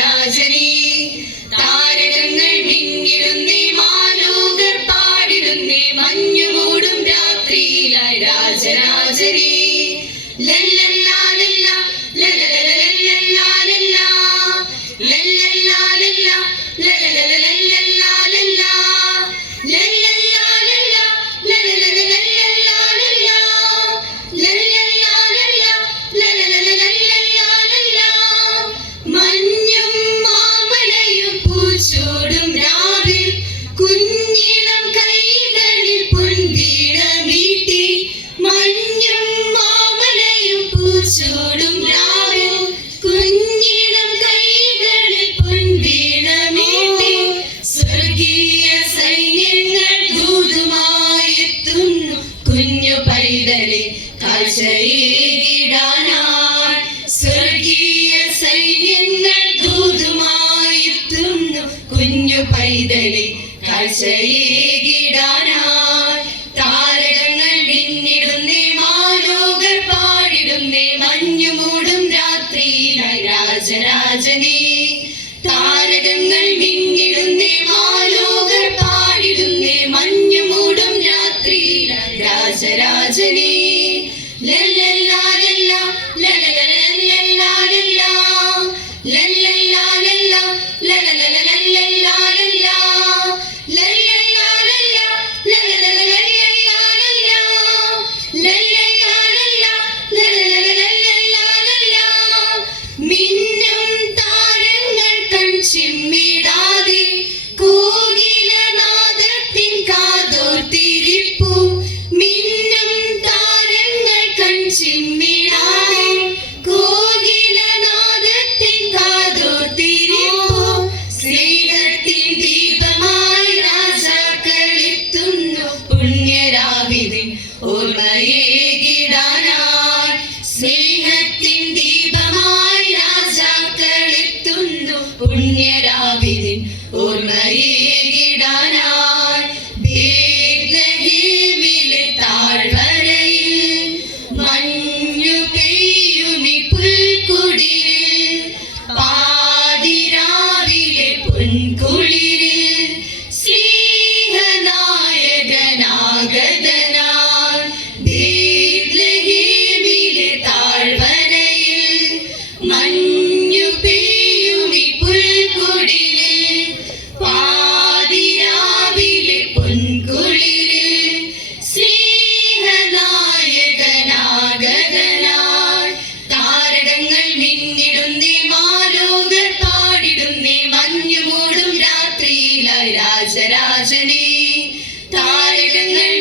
പരാശരി താരകങ്ങൾ മിന്നിടുന്നേ മാലോകർ പാടിടുന്നേ മഞ്ഞു മൂടും രാത്രിയിലായി രാജരാജരി ലല്ല തേടി കാഴ്ചയിടാനായി സ്വർഗീയ സൈന്യങ്ങൾ ദൂതുമായെത്തുന്നു കുഞ്ഞു പൈതലി കാഴ്ചയിടാനായി താരകങ്ങൾ പിന്നിടുന്നേ മാലോകർ പാടിടുന്നേ മഞ്ഞു മൂടും രാത്രിയിലായി രാജരാജനേ. താരകങ്ങൾ പിന്നിടുന്നേ മാലോ പുണ്യരാവിതിൻ ഓർമ്മയേകി ആലോകർ പാടിടുന്നേ മഞ്ഞുമൂടും രാത്രിയിലായി രാജരാജനെ. താരകങ്ങൾ